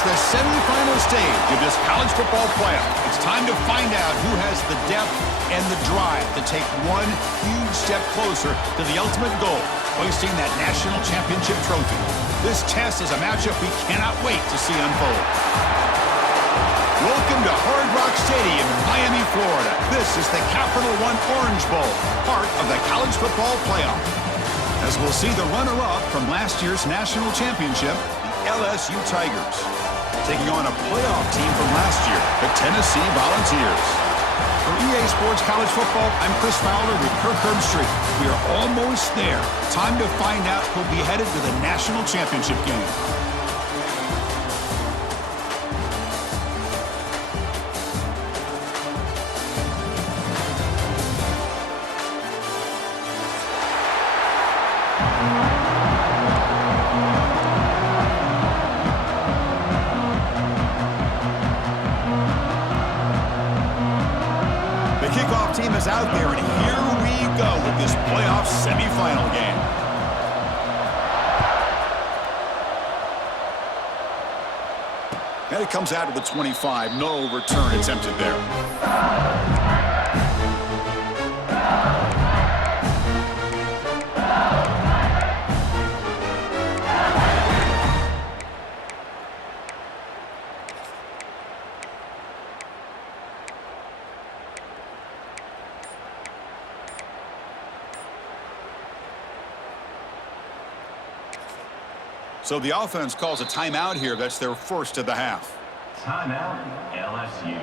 It's the semifinal stage of this college football playoff. It's time to find out who has the depth and the drive to take one huge step closer to the ultimate goal, hoisting that national championship trophy. This test is a matchup we cannot wait to see unfold. Welcome to Hard Rock Stadium in Miami, Florida. This is the Capital One Orange Bowl, part of the college football playoff. As we'll see the runner-up from last year's national championship, the LSU Tigers, taking on a playoff team from last year, the Tennessee Volunteers. For EA Sports College Football, I'm Chris Fowler with Kirk Herbstreit. We are almost there. Time to find out who'll be headed to the national championship game. Team is out there, and here we go with this playoff semifinal game. And it comes out to the 25. No return attempted there. So the offense calls a timeout here. That's their first of the half. Timeout, LSU.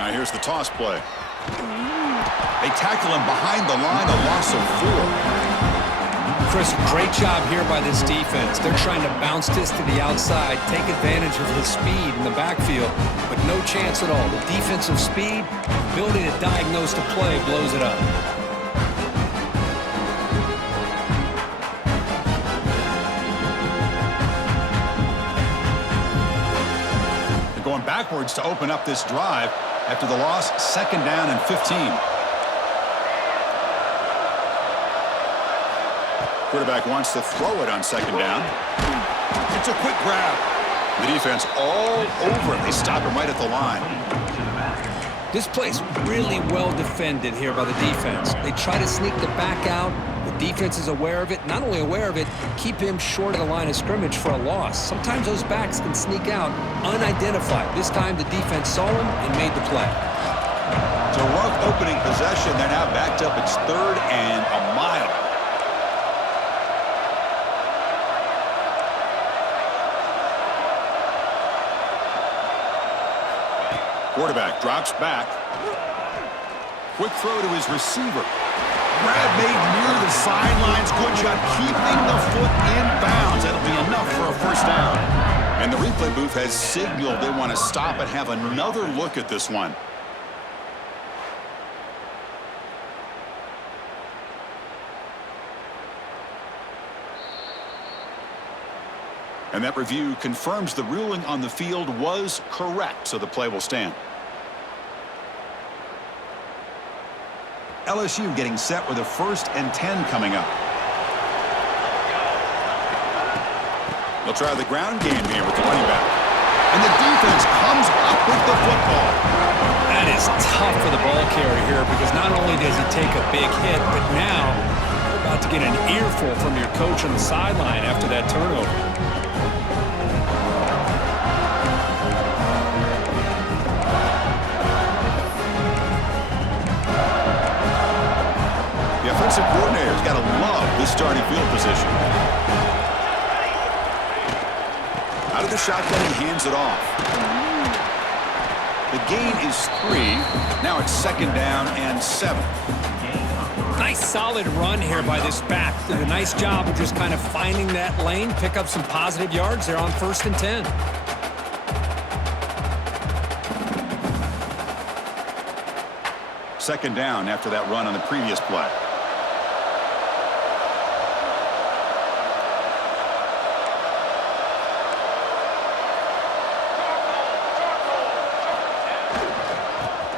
Now here's the toss play. They tackle him behind the line, a loss of 4. Chris, great job here by this defense. They're trying to bounce this to the outside, take advantage of his speed in the backfield, but no chance at all. The defensive speed, ability to diagnose the play, blows it up. They're going backwards to open up this drive after the loss, 2nd down and 15. Quarterback wants to throw it on 2nd down. It's a quick grab. The defense all over it. They stop him right at the line. This play's really well defended here by the defense. They try to sneak the back out. The defense is aware of it. Not only aware of it, keep him short of the line of scrimmage for a loss. Sometimes those backs can sneak out unidentified. This time the defense saw him and made the play. It's a rough opening possession. They're now backed up. It's 3rd and a mile. Quarterback drops back. Quick throw to his receiver. Grab made near the sidelines. Good job keeping the foot in bounds. That'll be enough for a 1st down. And the replay booth has signaled they want to stop and have another look at this one. And that review confirms the ruling on the field was correct, so the play will stand. LSU getting set with a 1st and 10 coming up. They'll try the ground game here with the running back. And the defense comes up with the football. That is tough for the ball carrier here because not only does he take a big hit, but now you're about to get an earful from your coach on the sideline after that turnover. The offensive coordinator's got to love this starting field position. Out of the shotgun, he hands it off. The gain is 3. Now it's 2nd down and 7. Nice solid run here by this back. Did a nice job of just kind of finding that lane, pick up some positive yards there on 1st and 10. Second down after that run on the previous play.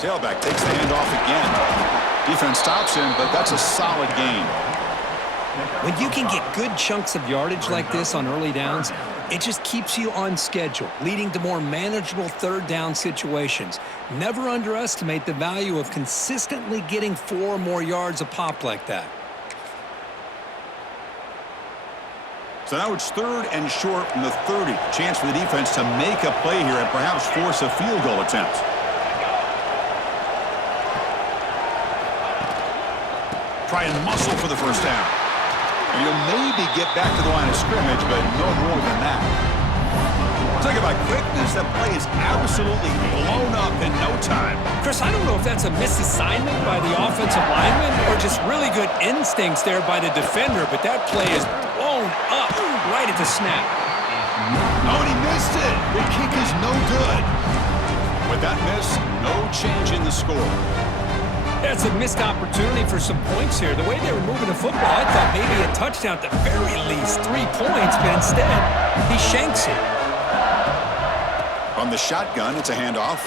Tailback takes the handoff again. Defense stops him, but that's a solid gain. When you can get good chunks of yardage like this on early downs, it just keeps you on schedule, leading to more manageable third down situations. Never underestimate the value of consistently getting 4 or more yards a pop like that. So now it's 3rd and short from the 30. Chance for the defense to make a play here and perhaps force a field goal attempt. Try and muscle for the first down. And you'll maybe get back to the line of scrimmage, but no more than that. Talk about quickness. That play is absolutely blown up in no time. Chris, I don't know if that's a misassignment by the offensive lineman or just really good instincts there by the defender, but that play is blown up right at the snap. Oh, and he missed it. The kick is no good. With that miss, no change in the score. That's a missed opportunity for some points here. The way they were moving the football, I thought maybe a touchdown at the very least, 3 points, but instead, he shanks it. From the shotgun, it's a handoff.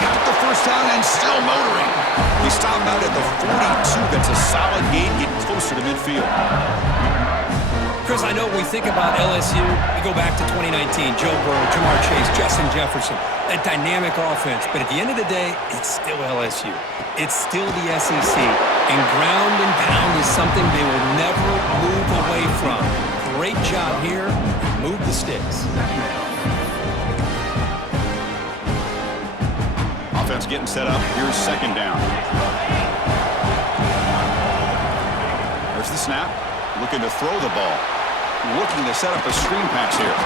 Got the first down and still motoring. He stopped out at the 42. That's a solid gain, getting closer to midfield. Chris, I know when we think about LSU, we go back to 2019, Joe Burrow, Jamar Chase, Justin Jefferson, that dynamic offense. But at the end of the day, it's still LSU. It's still the SEC. And ground and pound is something they will never move away from. Great job here. Move the sticks. Offense getting set up. Here's 2nd down. There's the snap. Looking to throw the ball. Looking to set up a screen pass here.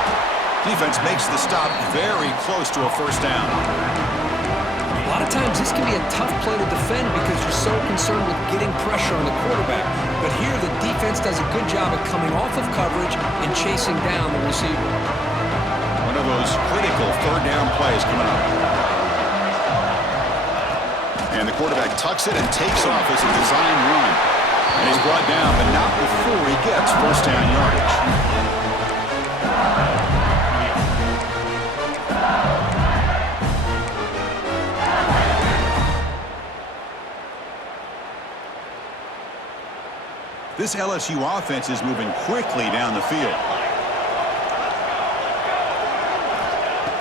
Defense makes the stop very close to a first down. A lot of times this can be a tough play to defend because you're so concerned with getting pressure on the quarterback. But here the defense does a good job of coming off of coverage and chasing down the receiver. One of those critical 3rd down plays coming up. And the quarterback tucks it and takes off as a design run. And he's brought down, but not before he gets first down yardage. This LSU offense is moving quickly down the field.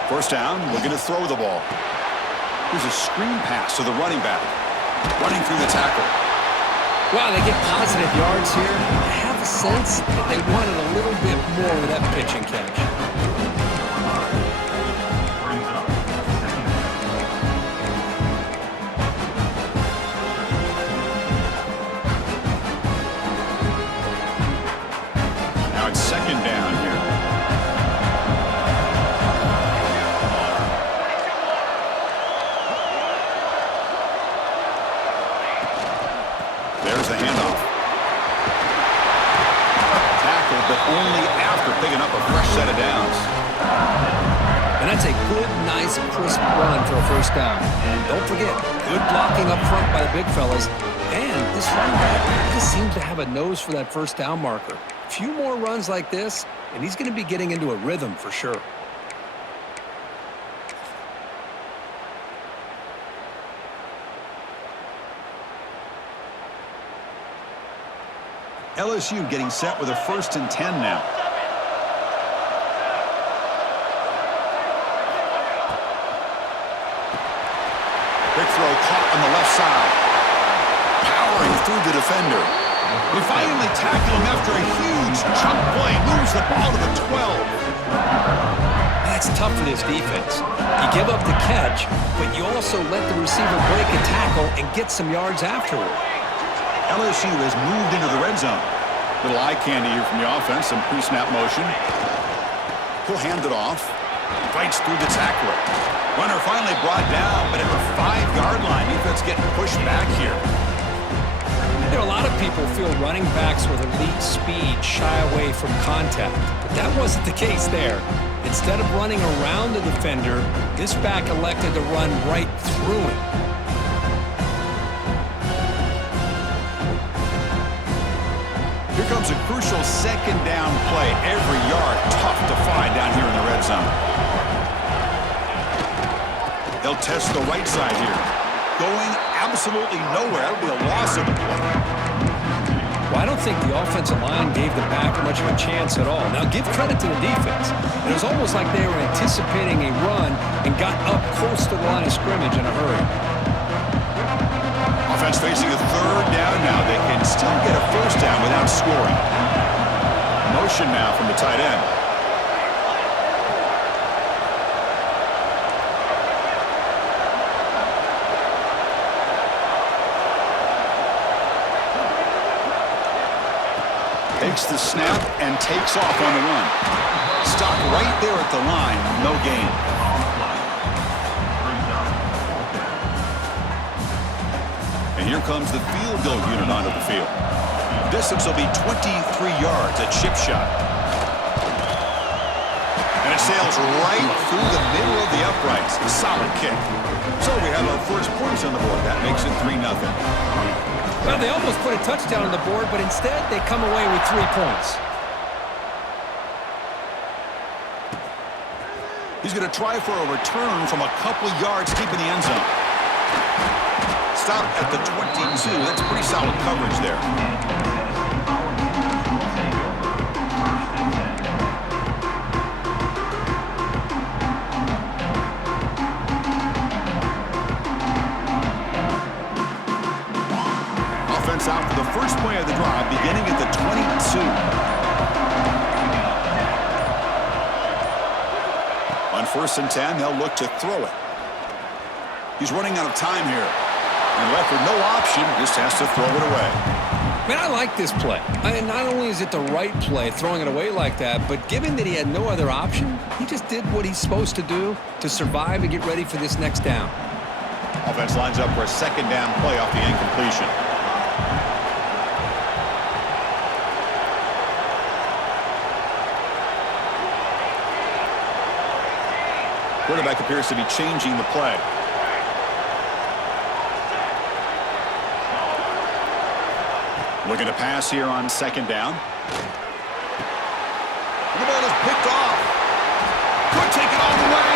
First down, looking to throw the ball. Here's a screen pass to the running back. Running through the tackle. Wow, they get positive yards here. I have a sense that they wanted a little bit more with that pitch and catch. Now it's 2nd down here. There's the handoff. Tackle, but only after picking up a fresh set of downs. And that's a good, nice, crisp run for a first down. Don't forget, good blocking up front by the big fellas. And this running back just seems to have a nose for that first down marker. A few more runs like this, and he's going to be getting into a rhythm for sure. LSU getting set with a 1st and 10 now. Quick throw caught on the left side. Powering through the defender. They finally tackle him after a huge chunk play. Moves the ball to the 12. That's tough for this defense. You give up the catch, but you also let the receiver break a tackle and get some yards afterward. LSU has moved into the red zone. Little eye candy here from the offense, some pre-snap motion. He'll hand it off. Fights through the tackler. Runner finally brought down, but at the 5-yard line, defense getting pushed back here. There are a lot of people feel running backs with elite speed shy away from contact, but that wasn't the case there. Instead of running around the defender, this back elected to run right through him. Here comes a crucial 2nd down play. Every yard tough to find down here in the red zone. They'll test the right side here. Going absolutely nowhere. It'll be a loss of the play. Well, I don't think the offensive line gave the back much of a chance at all. Now, give credit to the defense. It was almost like they were anticipating a run and got up close to the line of scrimmage in a hurry. Offense facing a third down now. They can still get a first down without scoring. Motion now from the tight end. Takes the snap and takes off on the run. Stop right there at the line. No gain. And here comes the field goal unit onto the field. Distance will be 23 yards, a chip shot. And it sails right through the middle of the uprights. A solid kick. So we have our first points on the board. That makes it 3-0. Well, they almost put a touchdown on the board, but instead they come away with 3 points. He's going to try for a return from a couple yards deep in the end zone. Stop at the 22. That's pretty solid coverage there. Offense out for the first play of the drive, beginning at the 22. On 1st and 10, they'll look to throw it. He's running out of time here. And left with no option, just has to throw it away. Man, I like this play. Not only is it the right play, throwing it away like that, but given that he had no other option, he just did what he's supposed to do to survive and get ready for this next down. Offense lines up for a 2nd down play off the incompletion. Quarterback appears to be changing the play. Looking to pass here on 2nd down. And the ball is picked off. Could take it all the way.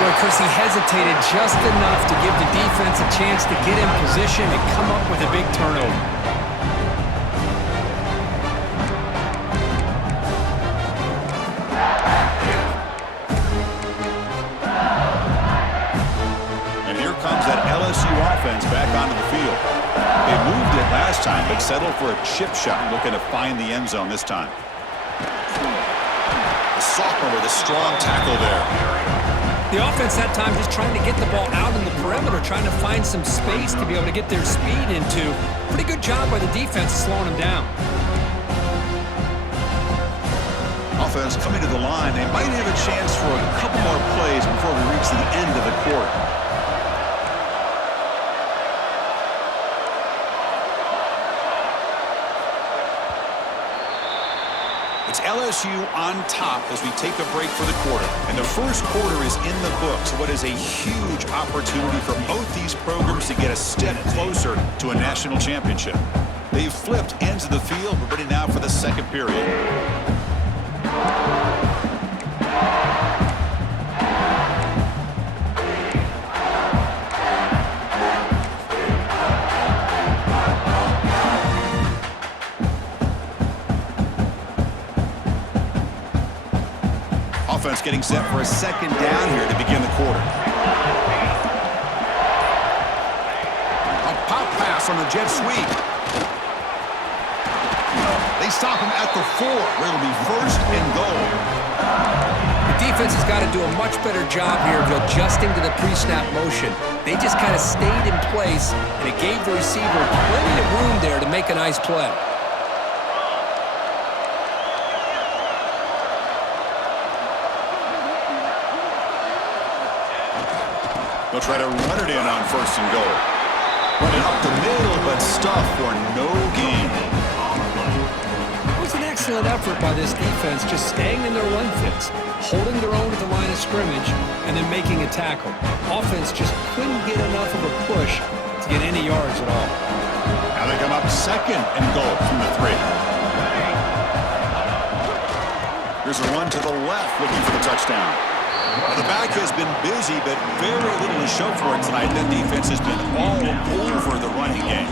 Well, Chris, he hesitated just enough to give the defense a chance to get in position and come up with a big turnover. And here comes that LSU offense back onto the field. They moved it last time, but settled for a chip shot, looking to find the end zone this time. The sophomore with a strong tackle there. The offense that time just trying to get the ball out in the perimeter, trying to find some space to be able to get their speed into. Pretty good job by the defense slowing them down. Offense coming to the line. They might have a chance for a couple more plays before we reach the end of the quarter. It's LSU on top as we take a break for the quarter. And the first quarter is in the books. What is a huge opportunity for both these programs to get a step closer to a national championship. They've flipped ends of the field. We're ready now for the 2nd period. Offense getting set for a 2nd down here to begin the quarter. A pop pass on the jet sweep. They stop him at the 4, where it'll be 1st and goal. The defense has got to do a much better job here of adjusting to the pre-snap motion. They just kind of stayed in place, and it gave the receiver plenty of room there to make a nice play. They'll try to run it in on 1st and goal. Run it up the middle, but stuffed for no gain. It was an excellent effort by this defense, just staying in their run fits, holding their own at the line of scrimmage, and then making a tackle. Offense just couldn't get enough of a push to get any yards at all. Now they come up 2nd and goal from the 3. Here's a run to the left, looking for the touchdown. Well, the back has been busy, but very little to show for it tonight. That defense has been all over the running game.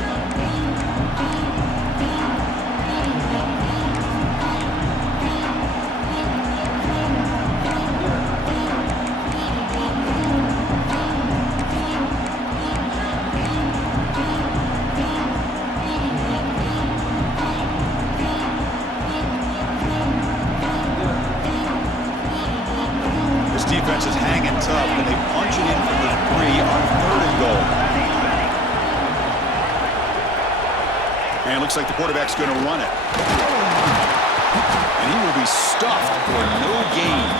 Defense is hanging tough, and they punch it in from the 3 on 3rd and goal. And it looks like the quarterback's going to run it. And he will be stuffed for no gain.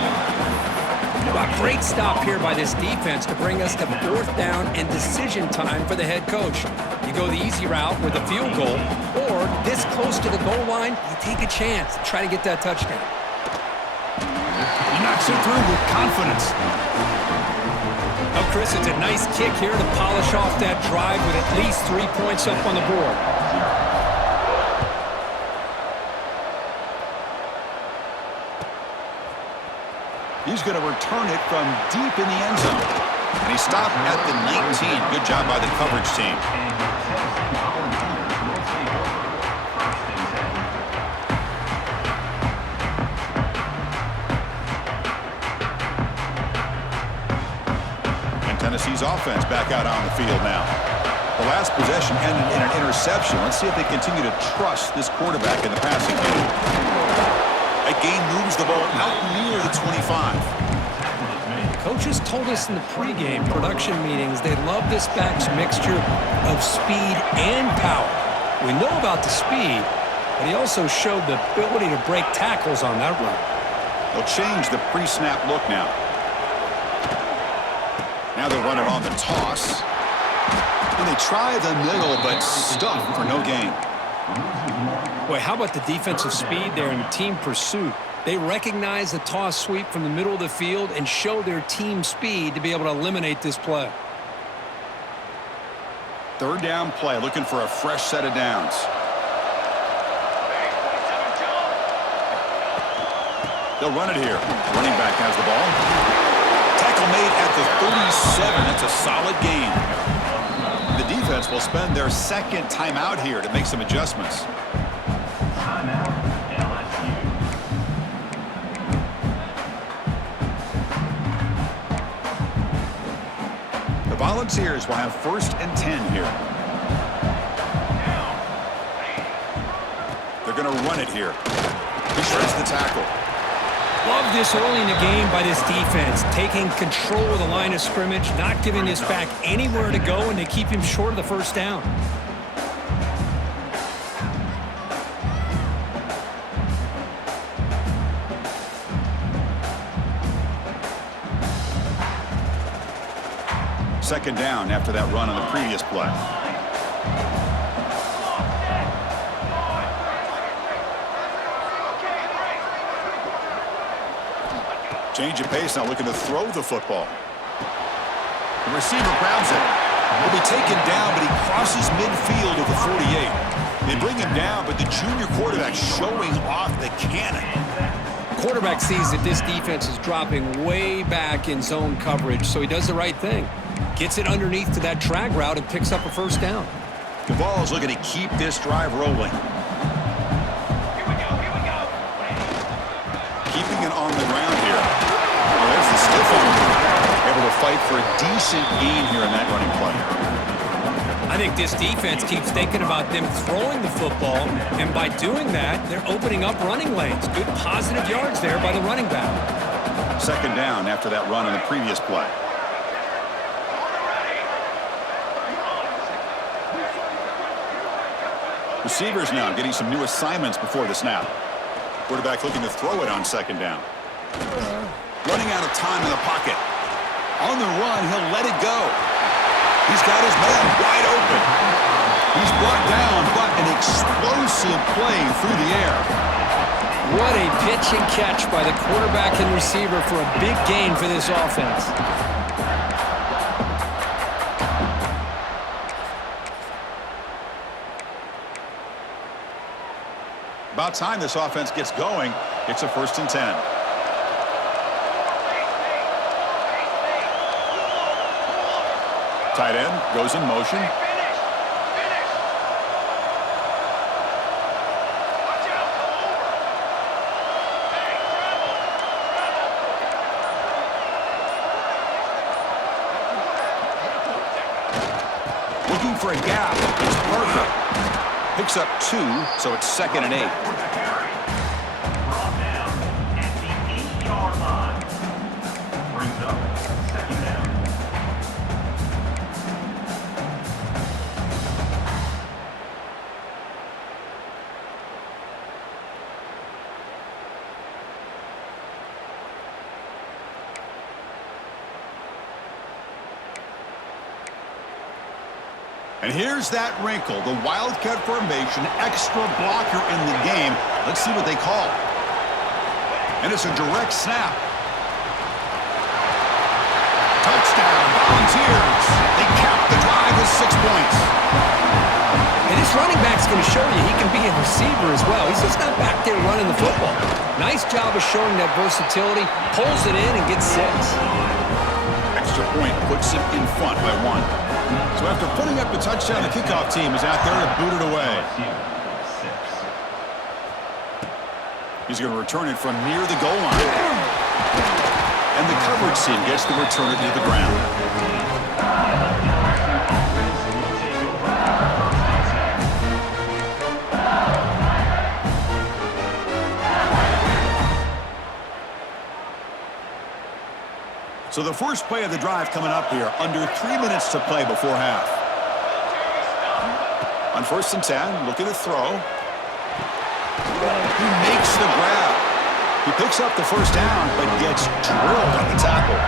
A great stop here by this defense to bring us to 4th down and decision time for the head coach. You go the easy route with a field goal, or this close to the goal line, you take a chance, try to get that touchdown. He knocks it through with confidence. Oh, Chris, it's a nice kick here to polish off that drive with at least 3 points up on the board. He's going to return it from deep in the end zone. And he stopped at the 19. Good job by the coverage team. Tennessee's offense back out on the field now. The last possession ended in an interception. Let's see if they continue to trust this quarterback in the passing game. A gain moves the ball out near the 25. Coaches told us in the pregame production meetings they love this back's mixture of speed and power. We know about the speed, but he also showed the ability to break tackles on that run. They'll change the pre-snap look now. Now they're running on the toss. And they try the middle, but stuffed for no gain. Boy, how about the defensive speed there in team pursuit? They recognize the toss sweep from the middle of the field and show their team speed to be able to eliminate this play. 3rd down play, looking for a fresh set of downs. They'll run it here. Running back has the ball. Tackle made at the 37. That's a solid gain. The defense will spend their 2nd timeout here to make some adjustments. Timeout, LSU. The Volunteers will have 1st and 10 here. They're going to run it here. He shreds the tackle. Love this early in the game by this defense, taking control of the line of scrimmage, not giving this back anywhere to go, and they keep him short of the 1st down. Second down after that run on the previous play. Change of pace, now looking to throw the football. The receiver grabs it. Will be taken down, but he crosses midfield at the 48. They bring him down, but the junior quarterback showing off the cannon. Quarterback sees that this defense is dropping way back in zone coverage, so he does the right thing. Gets it underneath to that drag route and picks up a 1st down. The ball is looking to keep this drive rolling. Keeping it on the ground here. Well, there's the stiff arm. Able to fight for a decent gain here in that running play. I think this defense keeps thinking about them throwing the football, and by doing that, they're opening up running lanes. Good positive yards there by the running back. 2nd down after that run on the previous play. Receivers now getting some new assignments before the snap. Quarterback looking to throw it on 2nd down. Running out of time in the pocket. On the run, he'll let it go. He's got his man wide open. He's brought down, but an explosive play through the air. What a pitch and catch by the quarterback and receiver for a big gain for this offense. About time this offense gets going. It's a 1st and 10. Tight end goes in motion. Looking for a gap. It's Parker. Picks up 2, so it's 2nd and 8. Brought down at the 8-yard line. Brings up 2nd down. And here's that wrinkle, the Wildcat formation, extra blocker in the game. Let's see what they call. And it's a direct snap. Touchdown, Volunteers. They cap the drive with 6 points. And this running back's going to show you he can be a receiver as well. He's just not back there running the football. Nice job of showing that versatility. Pulls it in and gets 6. Extra point puts him in front by 1. So after putting up the touchdown, the kickoff team is out there to boot it away. He's going to return it from near the goal line. And the coverage team gets the return it to the ground. So the first play of the drive coming up here, under 3 minutes to play before half. On 1st and 10, looking to throw. He makes the grab. He picks up the first down, but gets drilled on the tackle.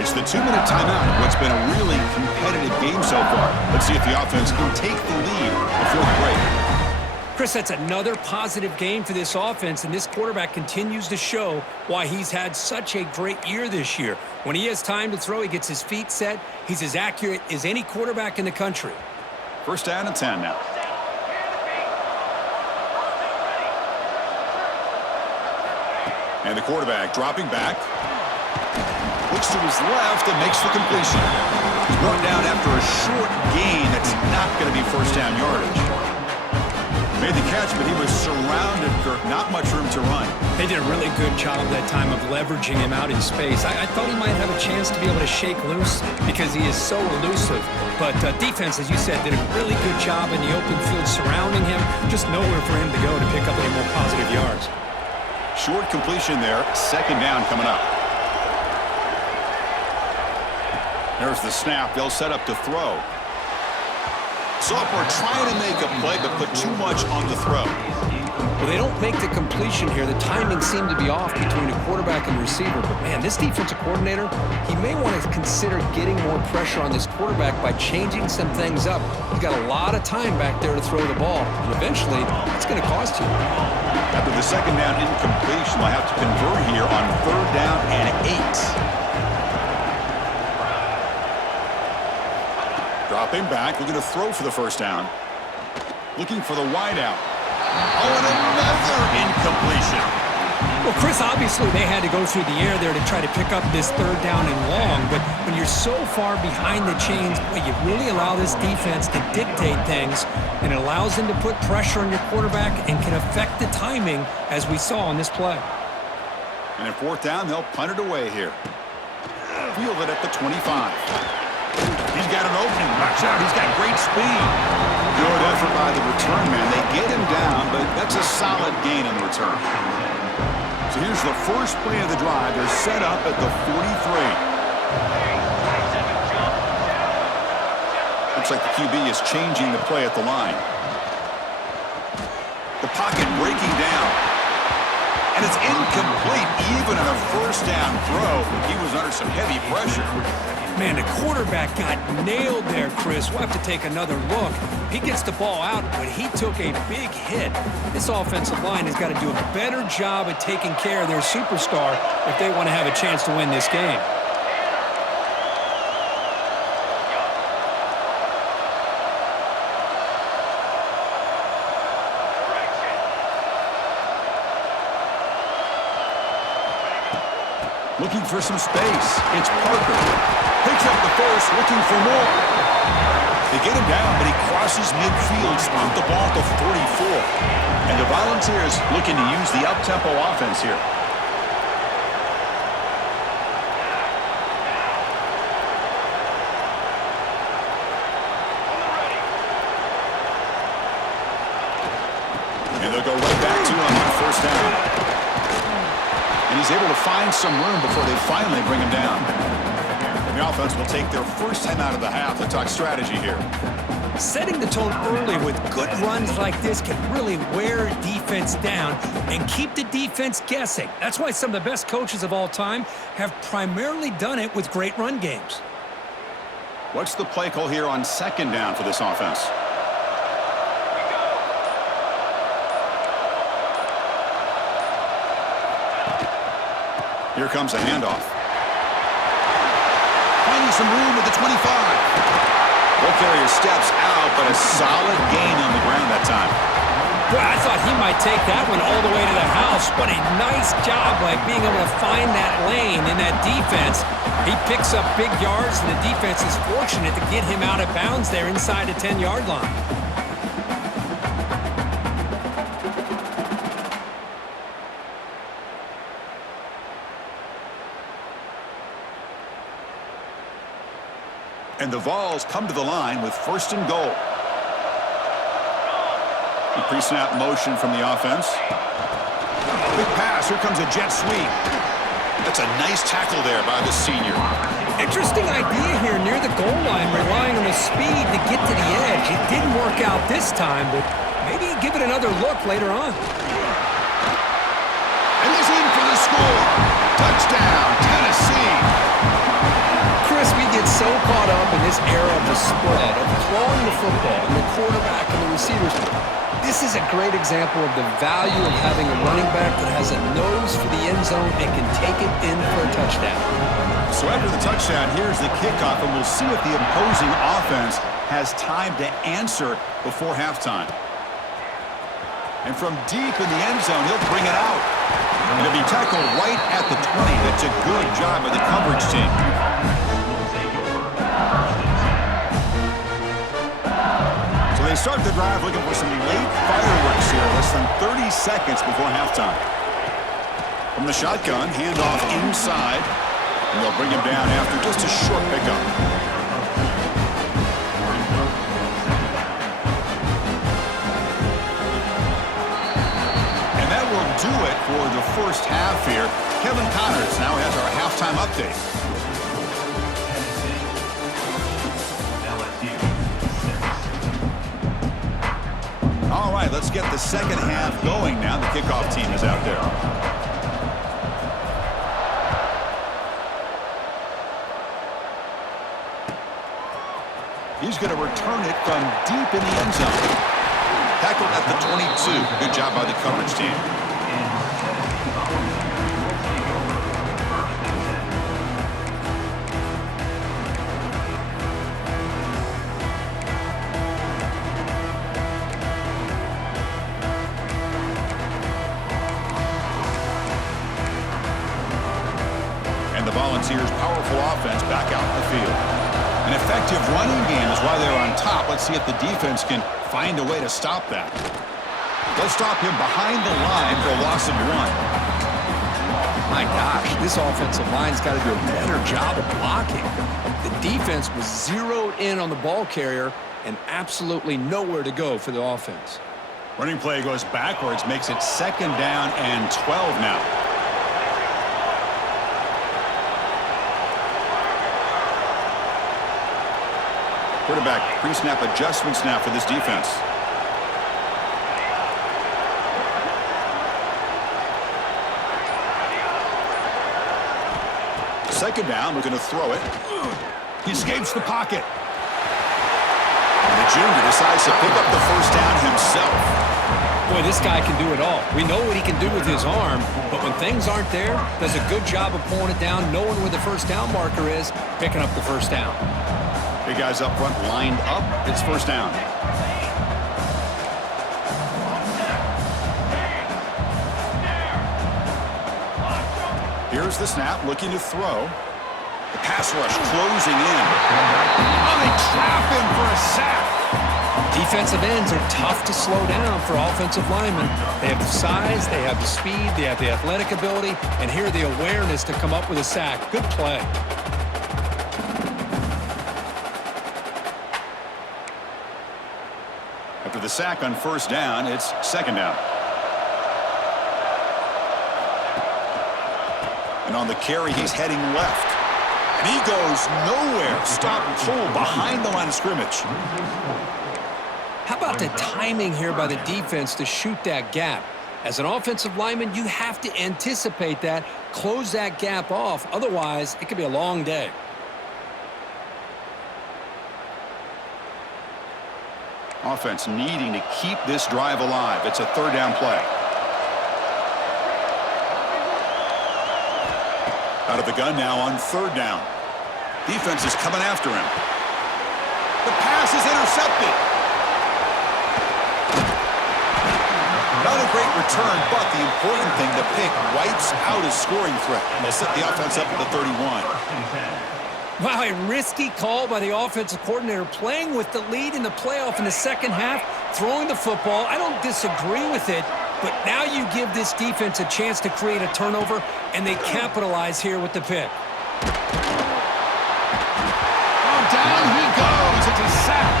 It's the 2-minute timeout. What's been a really competitive game so far. Let's see if the offense can take the lead before the break. Chris, that's another positive game for this offense, and this quarterback continues to show why he's had such a great year this year. When he has time to throw, he gets his feet set. He's as accurate as any quarterback in the country. 1st down and 10 now. And the quarterback dropping back. Looks to his left and makes the completion. He's brought down after a short gain that's not going to be 1st down yardage. Made the catch, but he was surrounded, Kirk. Not much room to run. They did a really good job that time of leveraging him out in space. I thought he might have a chance to be able to shake loose because he is so elusive. But defense, as you said, did a really good job in the open field surrounding him. Just nowhere for him to go to pick up any more positive yards. Short completion there. 2nd down coming up. There's the snap. They'll set up to throw. Sophomore trying to make a play, but put too much on the throw. Well, they don't make the completion here. The timing seemed to be off between a quarterback and receiver. But, man, this defensive coordinator, he may want to consider getting more pressure on this quarterback by changing some things up. He's got a lot of time back there to throw the ball, and eventually it's going to cost you. After the 2nd down incompletion, they'll have to convert here on 3rd down and 8. Dropping back, looking to throw for the 1st down. Looking for the wideout. Oh, and another incompletion. Well, Chris, obviously they had to go through the air there to try to pick up this 3rd down and long, but when you're so far behind the chains, boy, you really allow this defense to dictate things, and it allows them to put pressure on your quarterback and can affect the timing, as we saw on this play. And at 4th down, they'll punt it away here. Field it at the 25. He's got an opening. Watch out. He's got great speed. Good effort by the return man. They get him down, but that's a solid gain on the return. So here's the first play of the drive. They're set up at the 43. Looks like the QB is changing the play at the line. The pocket breaking down. And it's incomplete even on a 1st down throw. He was under some heavy pressure. Man, the quarterback got nailed there, Chris. We'll have to take another look. He gets the ball out, but he took a big hit. This offensive line has got to do a better job at taking care of their superstar if they want to have a chance to win this game. Looking for some space. It's Parker. Picks up the first, looking for more. They get him down, but he crosses midfield, sprint the ball to 44. And the Volunteers looking to use the up-tempo offense here. And they'll go right back to him on first down. And he's able to find some room before they finally bring him down. The offense will take their first time out of the half to talk strategy here. Setting the tone early with good runs like this can really wear defense down and keep the defense guessing. That's why some of the best coaches of all time have primarily done it with great run games. What's the play call here on second down for this offense? Here comes a handoff. Finding some room at the 25. Ball carrier steps out, but a solid gain on the ground that time. Boy, I thought he might take that one all the way to the house. What a nice job by being able to find that lane in that defense. He picks up big yards, and the defense is fortunate to get him out of bounds there inside the 10-yard line. And the Vols come to the line with first and goal. The pre-snap motion from the offense. Big pass. Here comes a jet sweep. That's a nice tackle there by the senior. Interesting idea here near the goal line, relying on the speed to get to the edge. It didn't work out this time, but maybe give it another look later on. And he's in for the score. Touchdown, Tennessee. Chris, we get so caught up in this era of the spread, of throwing the football, and the quarterback and the receivers. This is a great example of the value of having a running back that has a nose for the end zone and can take it in for a touchdown. So after the touchdown, here's the kickoff, and we'll see if the opposing offense has time to answer before halftime. And from deep in the end zone, he'll bring it out. And it'll be tackled right at the 20. That's a good job by the coverage team. So they start the drive looking for some late fireworks here, less than 30 seconds before halftime. From the shotgun, handoff inside. And they'll bring him down after just a short pickup. And that will do it for the first half here. Kevin Connors now has our halftime update. All right, let's get the second half going now. The kickoff team is out there. He's going to return it from deep in the end zone. Tackled at the 22. Good job by the coverage team. And the Volunteers' powerful offense back out in the field. An effective running game is why they're on top. Let's see if the defense can find a way to stop that. They'll stop him behind the line for a loss of 1. My gosh, this offensive line's got to do a better job of blocking. The defense was zeroed in on the ball carrier and absolutely nowhere to go for the offense. Running play goes backwards, makes it second down and 12 now. Quarterback pre-snap adjustments now for this defense. Second down, looking to throw it. He escapes the pocket. And the junior decides to pick up the first down himself. Boy, this guy can do it all. We know what he can do with his arm, but when things aren't there, does a good job of pulling it down, knowing where the first down marker is, picking up the first down. Big guys up front lined up. It's first down. Here's the snap, looking to throw. The pass rush closing in. Oh, they trap him for a sack. Defensive ends are tough to slow down for offensive linemen. They have the size, they have the speed, they have the athletic ability, and here the awareness to come up with a sack. Good play. After the sack on first down, it's second down. And on the carry, he's heading left. And he goes nowhere. Stop pull behind the line of scrimmage. How about the timing here by the defense to shoot that gap? As an offensive lineman, you have to anticipate that, close that gap off. Otherwise, it could be a long day. Offense needing to keep this drive alive. It's a third down play. Out of the gun now on third down. Defense is coming after him. The pass is intercepted. Not a great return, but the important thing, the pick wipes out his scoring threat. And they'll set the offense up at the 31. Wow, a risky call by the offensive coordinator, playing with the lead in the playoff in the second half, throwing the football. I don't disagree with it, but now you give this defense a chance to create a turnover, and they capitalize here with the pick. Oh, down he goes. It's a sack.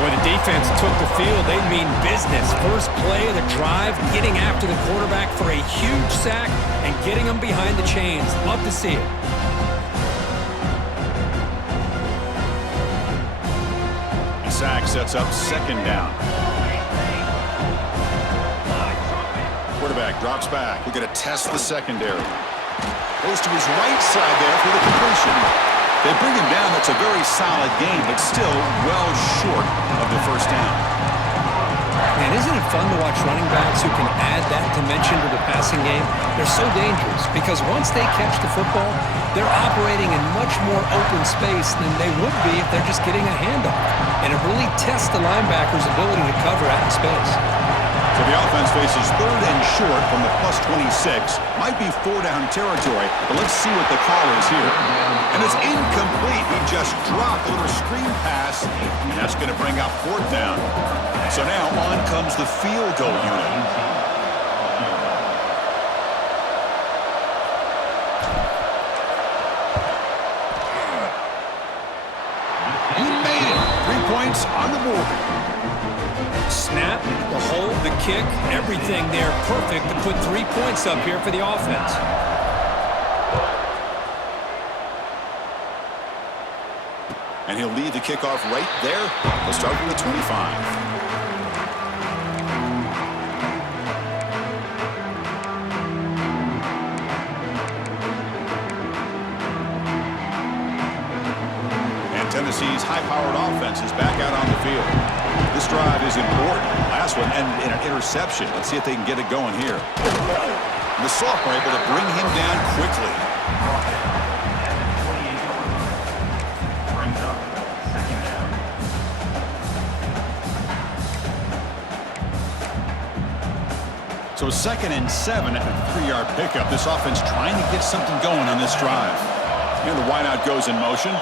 When the defense took the field, they mean business. First play of the drive, getting after the quarterback for a huge sack and getting him behind the chains. Love to see it. Sack sets up second down. Quarterback drops back. We're going to test the secondary. Goes to his right side there for the completion. They bring him down. That's a very solid game, but still well short of the first down. Man, isn't it fun to watch running backs who can add that dimension to the passing game? They're so dangerous because once they catch the football, they're operating in much more open space than they would be if they're just getting a handoff. And it really tests the linebacker's ability to cover out in space. So the offense faces third and short from the +26. Might be four-down territory, but let's see what the call is here. And it's incomplete. He just dropped a little screen pass, and that's going to bring up fourth down. So now on comes the field goal unit. He made it. 3 points on the board. Snap, the hold, the kick, everything there perfect to put 3 points up here for the offense. And he'll lead the kickoff right there. They'll start with the 25. Tennessee's high-powered offense is back out on the field. This drive is important. Last one ended in an interception. Let's see if they can get it going here. And the sophomore able to bring him down quickly. Brings up second down. So 2nd and 7 at the 3-yard pickup. This offense trying to get something going on this drive. Here the wideout goes in motion.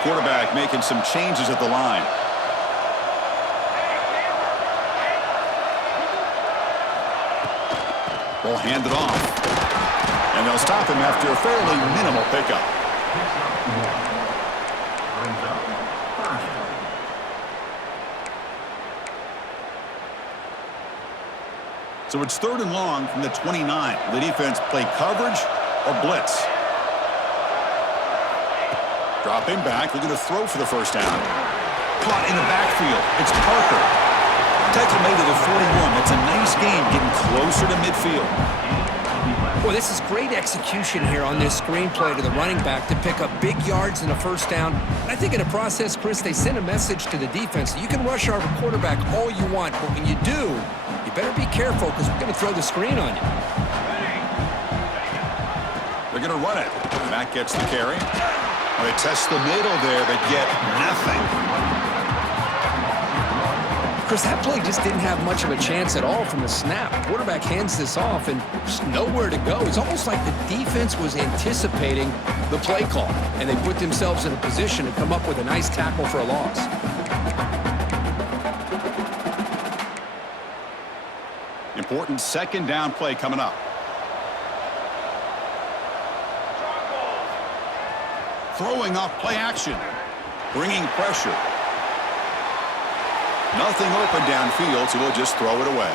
Quarterback making some changes at the line. Ball handed off. And they'll stop him after a fairly minimal pickup. Brings up third down. So it's 3rd and long from the 29. Will the defense play coverage or blitz? Dropping back, looking to throw for the first down. Caught in the backfield. It's Parker. Tackle made to the 41. That's a nice game, getting closer to midfield. Well, this is great execution here on this screenplay to the running back to pick up big yards and a first down. I think in the process, Chris, they send a message to the defense. You can rush our quarterback all you want, but when you do, you better be careful because we're going to throw the screen on you. They're going to run it. Matt gets the carry. They test the middle there, but get nothing. Chris, that play just didn't have much of a chance at all from the snap. Quarterback hands this off and just nowhere to go. It's almost like the defense was anticipating the play call, and they put themselves in a position to come up with a nice tackle for a loss. Important second down play coming up. Throwing off play action. Bringing pressure. Nothing open downfield, so we'll just throw it away.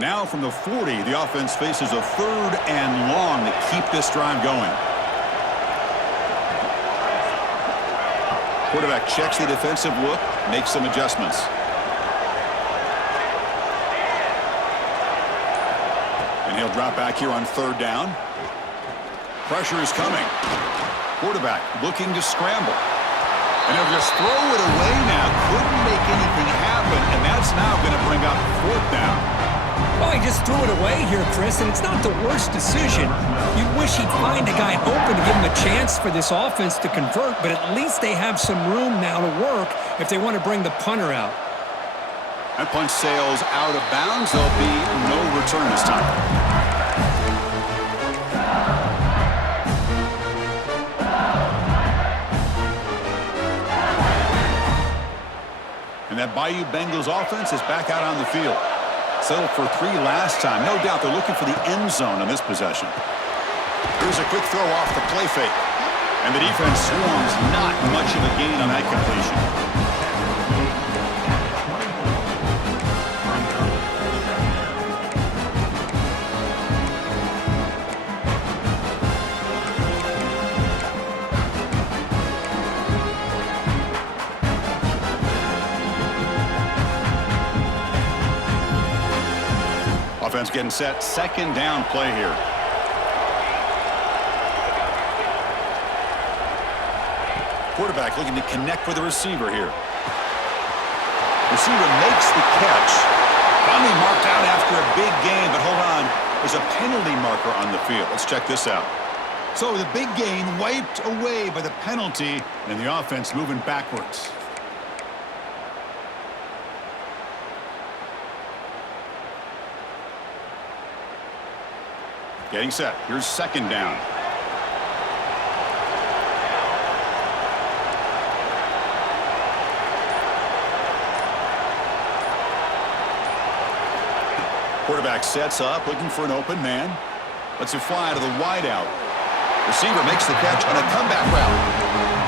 Now from the 40, the offense faces a 3rd and long to keep this drive going. Quarterback checks the defensive look, makes some adjustments. And he'll drop back here on 3rd down. Pressure is coming. Quarterback looking to scramble. And he'll just throw it away now. Couldn't make anything happen, and that's now going to bring up 4th down. Well, he just threw it away here, Chris, and it's not the worst decision. You wish he'd find a guy open to give him a chance for this offense to convert, but at least they have some room now to work if they want to bring the punter out. That punch sails out of bounds. There'll be no return this time. And that Bayou Bengals offense is back out on the field. Settled for 3 last time. No doubt they're looking for the end zone on this possession. Here's a quick throw off the play fake. And the defense swarms. Not much of a gain on that completion. Offense getting set. 2nd down play here. Quarterback looking to connect with the receiver here. Receiver makes the catch. Finally marked out after a big gain, but hold on. There's a penalty marker on the field. Let's check this out. So the big gain wiped away by the penalty, and the offense moving backwards. Getting set. Here's 2nd down. Quarterback sets up, looking for an open man. Lets it fly to the wideout. Receiver makes the catch on a comeback route.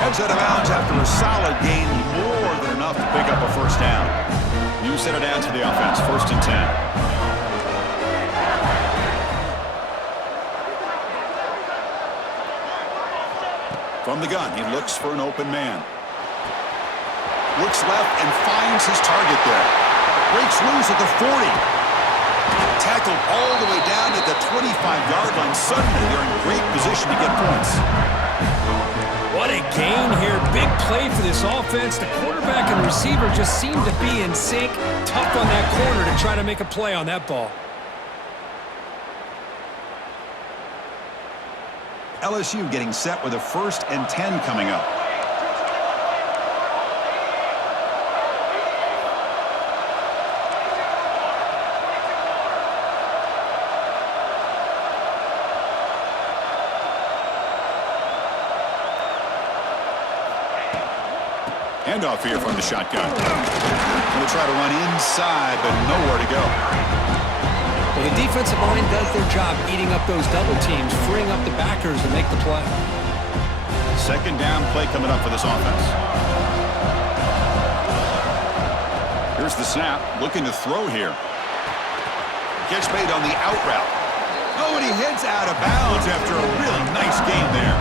Heads out of bounds after a solid gain, more than enough to pick up a 1st down. You set it down to the offense, 1st and 10. From the gun, he looks for an open man. Looks left and finds his target there. Breaks loose at the 40. Tackled all the way down at the 25-yard line. Suddenly, they're in great position to get points. What a gain here. Big play for this offense. The quarterback and receiver just seem to be in sync. Tough on that corner to try to make a play on that ball. LSU getting set with a 1st and 10 coming up. Handoff here from the shotgun. Going to try to run inside, but nowhere to go. Well, the defensive line does their job eating up those double teams, freeing up the backers to make the play. 2nd down play coming up for this offense. Here's the snap, looking to throw here. Catch made on the out route. Oh, and he heads out of bounds after a really nice game there.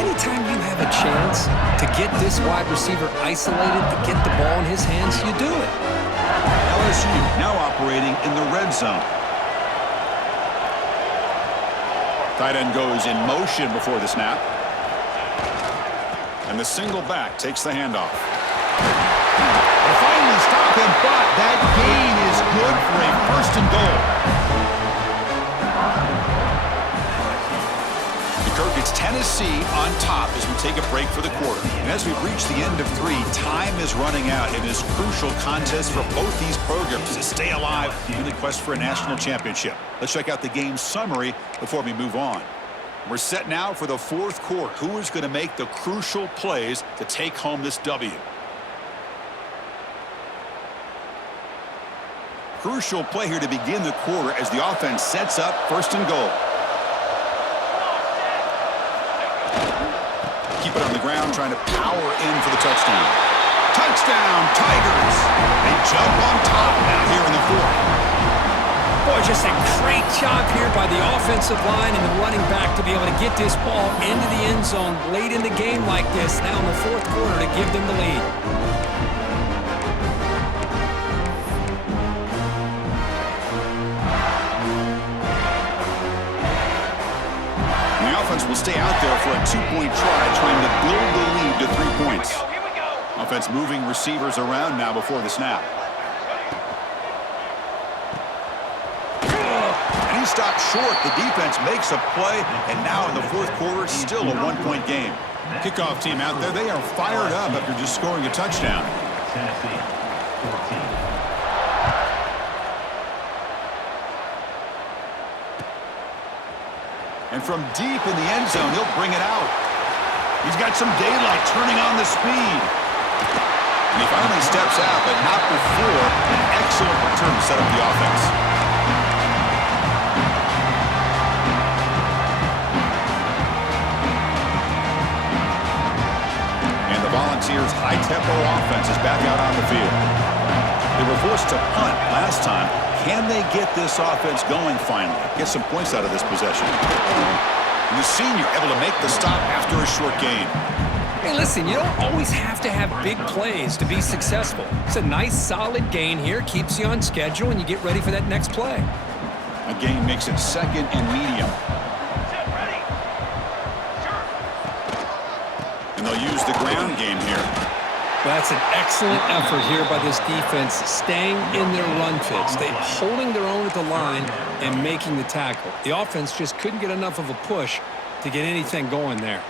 Anytime you have a chance to get this wide receiver isolated, to get the ball in his hands, you do it. LSU now operating in the red zone. Tight end goes in motion before the snap. And the single back takes the handoff. first and goal. Kirk, it's Tennessee on top as we take a break for the quarter. And as we reach the end of 3, time is running out in this crucial contest for both these programs to stay alive in the quest for a national championship. Let's check out the game summary before we move on. We're set now for the 4th quarter. Who is going to make the crucial plays to take home this W? Crucial play here to begin the quarter as the offense sets up first and goal. Keep it on the ground, trying to power in for the touchdown. Touchdown, Tigers! They jump on top now here in the 4th. Boy, just a great job here by the offensive line and the running back to be able to get this ball into the end zone late in the game like this, now in the 4th quarter to give them the lead. Will stay out there for a 2-point try, trying to build the lead to 3 points. Offense moving receivers around now before the snap. And he stopped short. The defense makes a play, and now in the 4th quarter, still a 1-point game. Kickoff team out there, they are fired up after just scoring a touchdown. Tennessee, 14. And from deep in the end zone, he'll bring it out. He's got some daylight turning on the speed. And he finally steps out, but not before an excellent return to set up the offense. And the Volunteers' high-tempo offense is back out on the field. They were forced to punt last time. Can they get this offense going finally? Get some points out of this possession. And the senior able to make the stop after a short gain. Hey, listen, you don't always have to have big plays to be successful. It's a nice, solid gain here. Keeps you on schedule, and you get ready for that next play. A gain makes it 2nd and medium. And they'll use the ground game here. Well, that's an excellent effort here by this defense, staying in their run fits. They're holding their own at the line and making the tackle. The offense just couldn't get enough of a push to get anything going there.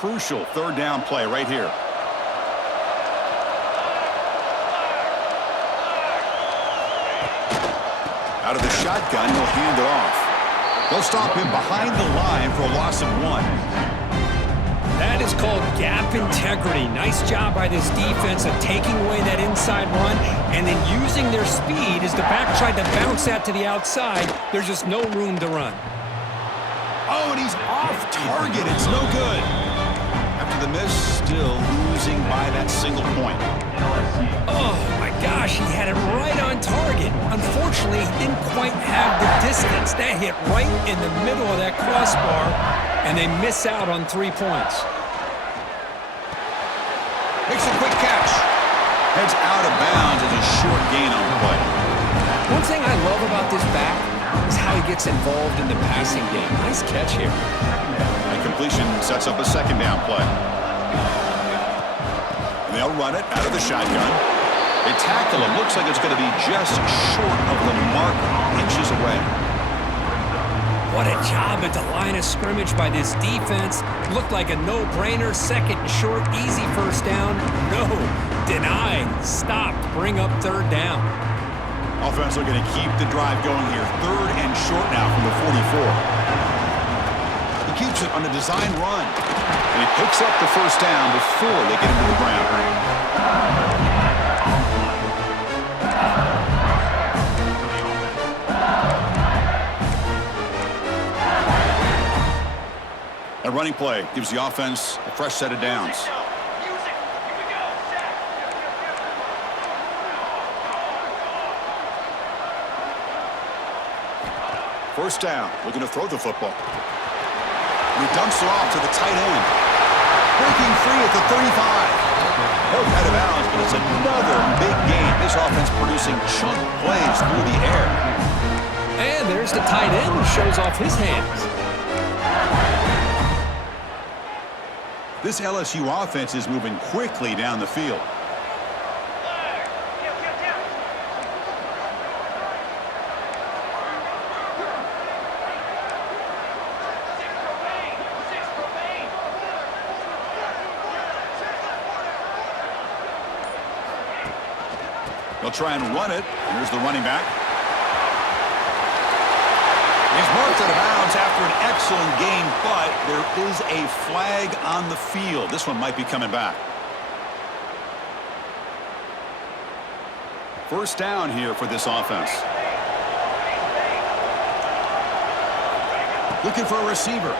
Crucial 3rd down play right here. Out of the shotgun, he'll hand it off. They'll stop him behind the line for a loss of 1. That is called gap integrity. Nice job by this defense of taking away that inside run and then using their speed as the back tried to bounce that to the outside. There's just no room to run. Oh, and he's off target. It's no good. After the miss, still losing by that single point. Oh, my gosh, he had it right on target. Unfortunately, he didn't quite have the distance. That hit right in the middle of that crossbar, and they miss out on 3 points. Makes a quick catch. Heads out of bounds as a short gain on the play. One thing I love about this back is how he gets involved in the passing game. Nice catch here. Completion sets up a 2nd down play. And they'll run it out of the shotgun. They tackle him. Looks like it's going to be just short of the mark, inches away. What a job at the line of scrimmage by this defense. Looked like a no-brainer. 2nd and short, easy 1st down. No, denied, stopped, bring up 3rd down. Offense looking to keep the drive going here. 3rd and short now from the 44. He keeps it on a design run. And he picks up the 1st down before they get into the ground. A running play gives the offense a fresh set of downs. First down, looking to throw the football. And he dumps it off to the tight end. Breaking free at the 35. Broke out of bounds, but It's another big game. This offense producing chunk plays through the air. And there's the tight end who shows off his hands. This LSU offense is moving quickly down the field. They'll try and run it. Here's the running back. He's marked out of bounds after an excellent game, but there is a flag on the field. This one might be coming back. First down here for this offense. Looking for a receiver.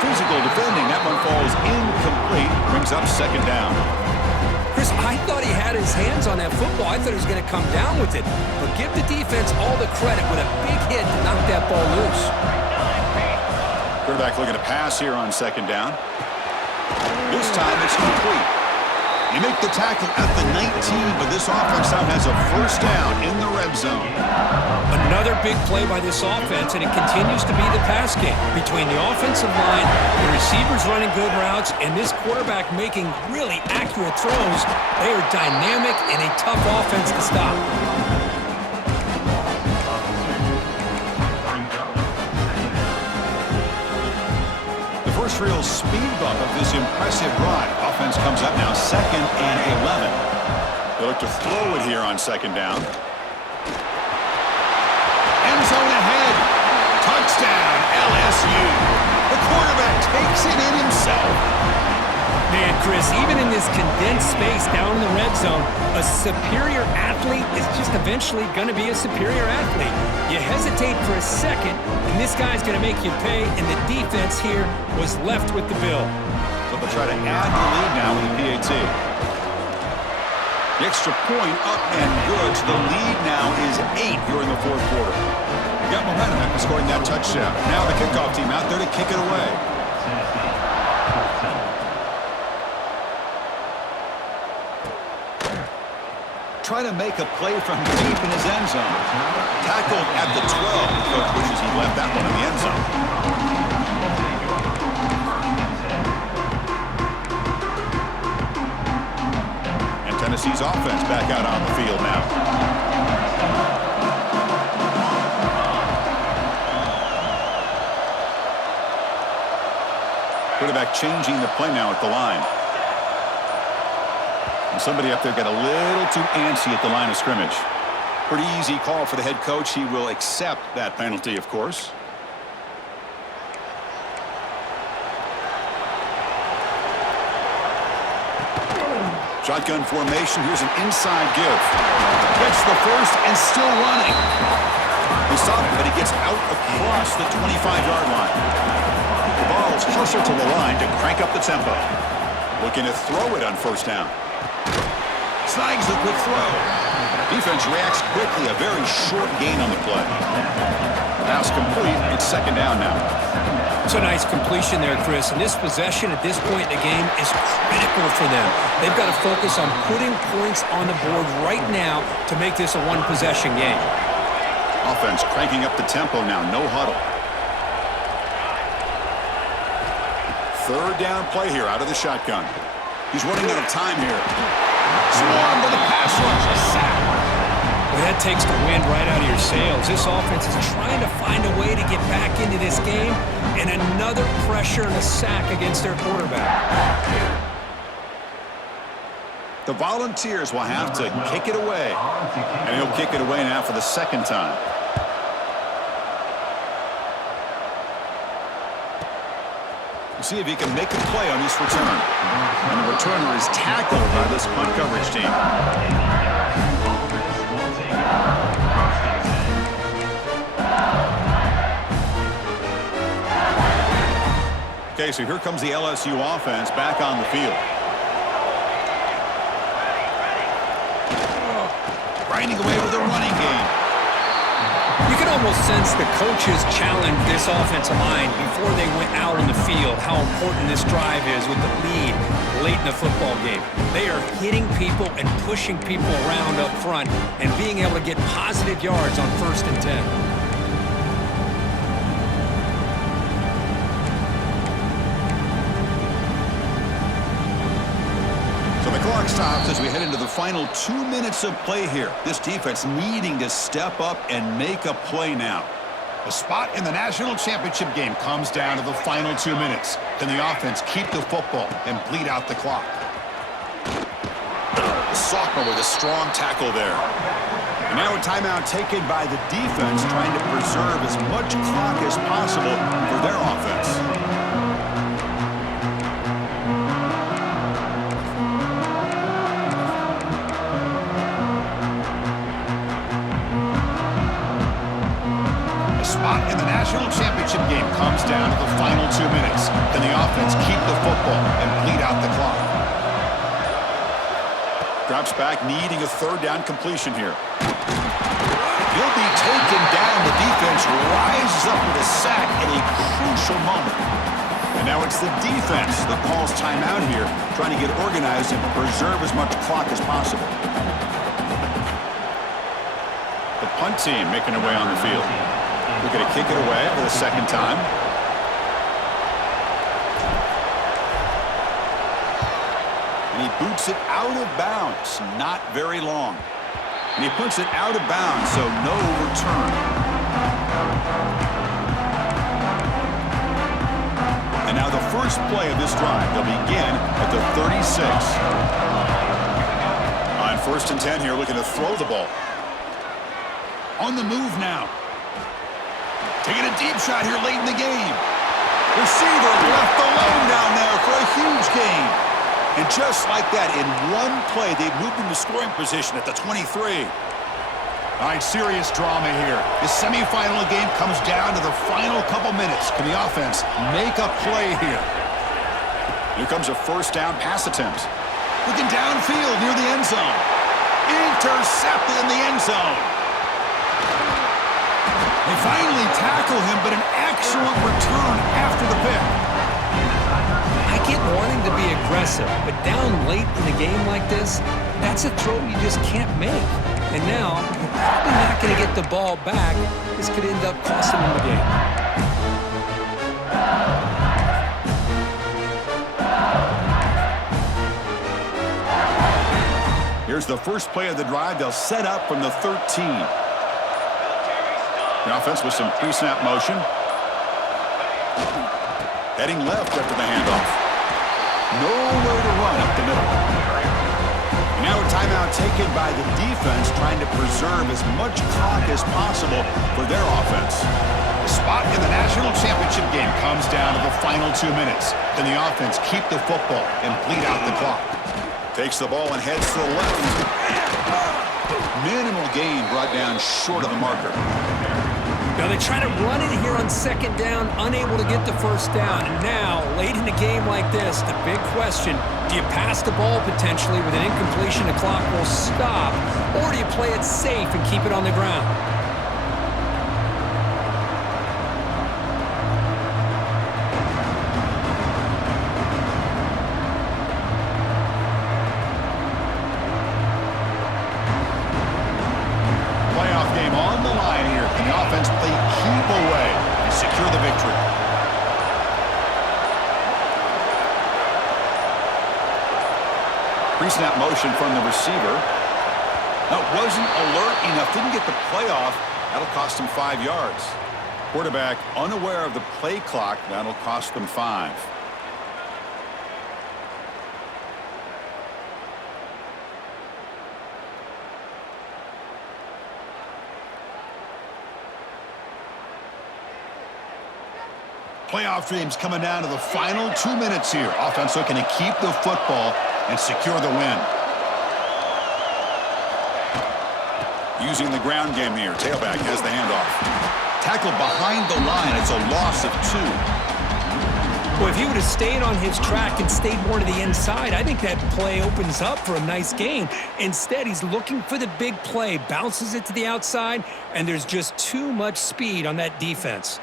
Physical defending. That one falls incomplete. Brings up second down. Chris, I thought he had his hands on that football. I thought he was going to come down with it. But give the defense all the credit with a big hit to knock that ball loose. Quarterback looking to pass here on second down. This time it's complete. You make the tackle at the 19, but this offense now has a first down in the red zone. Another big play by this offense, and it continues to be the pass game between the offensive line, the receivers running good routes, and this quarterback making really accurate throws. They are dynamic and a tough offense to stop. The first real speed bump of this impressive drive. Offense comes up now, 2nd and 11. They look to throw it here on second down. End zone ahead. Touchdown, LSU. The quarterback takes it in himself. Man, Chris, even in this condensed space down in the red zone, a superior athlete is just eventually going to be a superior athlete. You hesitate for a second, and this guy's going to make you pay, and the defense here was left with the bill. So they'll try to add the lead now with the PAT. The extra point up and good. So the lead now is 8 here in the fourth quarter. You got momentum after scoring that touchdown. Now the kickoff team out there to kick it away. Trying to make a play from deep in his end zone. Tackled at the 12. The coach wishes he left that one in the end zone. And Tennessee's offense back out on the field now. Quarterback changing the play now at the line. And somebody up there got a little too antsy at the line of scrimmage. Pretty easy call for the head coach. He will accept that penalty, of course. Shotgun formation. Here's an inside give. Gets the first and still running. They stop him, but he gets out across the 25-yard line. The ball's closer to the line to crank up the tempo. Looking to throw it on first down. Snags the quick throw. Defense reacts quickly. A very short gain on the play. Pass complete. It's second down now. It's a nice completion there, Chris. And this possession at this point in the game is critical for them. They've got to focus on putting points on the board right now to make this a one-possession game. Offense cranking up the tempo now. No huddle. Third down play here out of the shotgun. He's running out of time here. Swarmed by the pass rush. A sack. Well, that takes the wind right out of your sails. This offense is trying to find a way to get back into this game, and another pressure and a sack against their quarterback. The Volunteers will have to kick it away, and he'll kick it away now for the second time. We'll see if he can make a play on this return. And the returner is tackled by this punt coverage team. Okay, so here comes the LSU offense back on the field. Grinding away with a running game. You can almost sense the coaches challenge this offensive line before they went out on the field, how important this drive is with the lead. late in the football game. They are hitting people and pushing people around up front and being able to get positive yards on 1st and 10. The clock stops as we head into the final 2 minutes of play here. This defense needing to step up and make a play now. The spot in the national championship game comes down to the final 2 minutes. Can the offense keep the football and bleed out the clock? The sophomore with a strong tackle there. And now a timeout taken by the defense, trying to preserve as much clock as possible for their offense. Spot in the national championship game comes down to the final 2 minutes. Can the offense keep the football and bleed out the clock? Drops back, needing a 3rd down completion here. He'll be taken down. The defense rises up with a sack at a crucial moment. And now it's the defense that calls timeout here, trying to get organized and preserve as much clock as possible. The punt team making their way on the field. We're going to kick it away for the 2nd time. And he boots it out of bounds. Not very long. And he puts it out of bounds, so no return. And now the first play of this drive. They'll begin at the 36. On 1st and 10 here, looking to throw the ball. On the move now. Taking a deep shot here late in the game. Receiver left alone down there for a huge gain. And just like that, in one play, they've moved into scoring position at the 23. All right, serious drama here. The semifinal game comes down to the final couple minutes. Can the offense make a play here? Here comes a 1st down pass attempt. Looking downfield near the end zone. Intercepted in the end zone. They finally tackle him, but an excellent return after the pick. I get wanting to be aggressive, but down late in the game like this, that's a throw you just can't make. And now, you're probably not going to get the ball back. This could end up costing them the game. Here's the first play of the drive. They'll set up from the 13. The offense with some pre-snap motion. Heading left after the handoff. Nowhere to run up the middle. And now a timeout taken by the defense, trying to preserve as much clock as possible for their offense. The spot in the national championship game comes down to the final 2 minutes. Can the offense keep the football and bleed out the clock? Takes the ball and heads to the left. Minimal gain brought down short of the marker. Now they try to run it here on 2nd down, unable to get the 1st down. And now, late in a game like this, the big question, do you pass the ball potentially with an incompletion, the clock will stop, or do you play it safe and keep it on the ground? Playoff game on the line here. Can the offense play keep away and secure the victory? Pre-snap motion from the receiver. That wasn't alert enough. Didn't get the play off. That'll cost him 5 yards. Quarterback unaware of the play clock. That'll cost them 5. Playoff dreams coming down to the final 2 minutes here. Offense looking to keep the football and secure the win. Using the ground game here. Tailback has the handoff. Tackled behind the line. It's a loss of 2. Well, if he would have stayed on his track and stayed more to the inside, I think that play opens up for a nice gain. Instead, he's looking for the big play, bounces it to the outside, and there's just too much speed on that defense.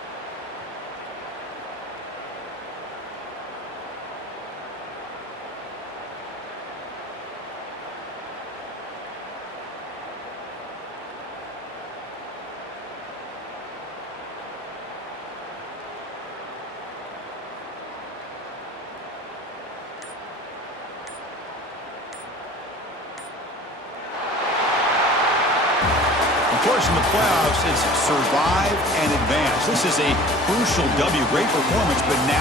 course, in the playoffs, it's survive and advance. This is a crucial W. Great performance, but now